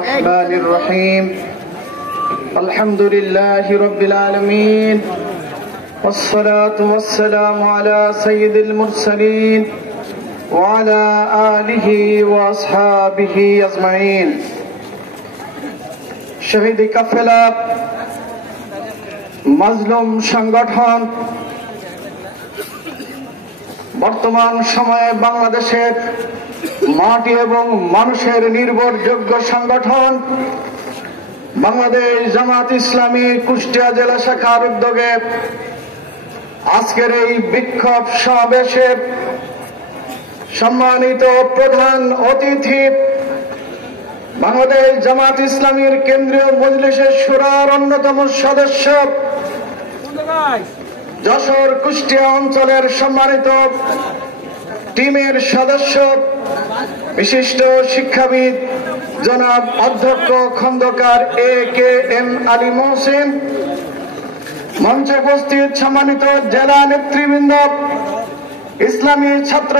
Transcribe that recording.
الرحمن الرحيم الحمد لله رب العالمين والصلاة والسلام على سيد المرسلين وعلى آله وأصحابه أجمعين শহীদ কাফেলা মাজলুম সংগঠন বর্তমান সময়ে বাংলাদেশের মাটি এবং মানুষের নির্ভরযোগ্য সংগঠন বাংলাদেশ জামাত ইসলামী কুষ্টিয়া জেলা শাখার উদ্যোগে আজকের এই বিক্ষোভ সমাবেশে সম্মানিত প্রধান অতিথি বাংলাদেশ জামাত ইসলামীর কেন্দ্রীয় মজলিসের শুরার অন্যতম সদস্য যশোর কুষ্টিয়া অঞ্চলের সম্মানিত টিমের সদস্য বিশিষ্ট শিক্ষাবিদ জনাব অধ্যক্ষ খন্দকার AKM আলী মহসিন, মঞ্চে উপস্থিত সম্মানিত জেলা নেতৃবৃন্দ, ইসলামী ছাত্র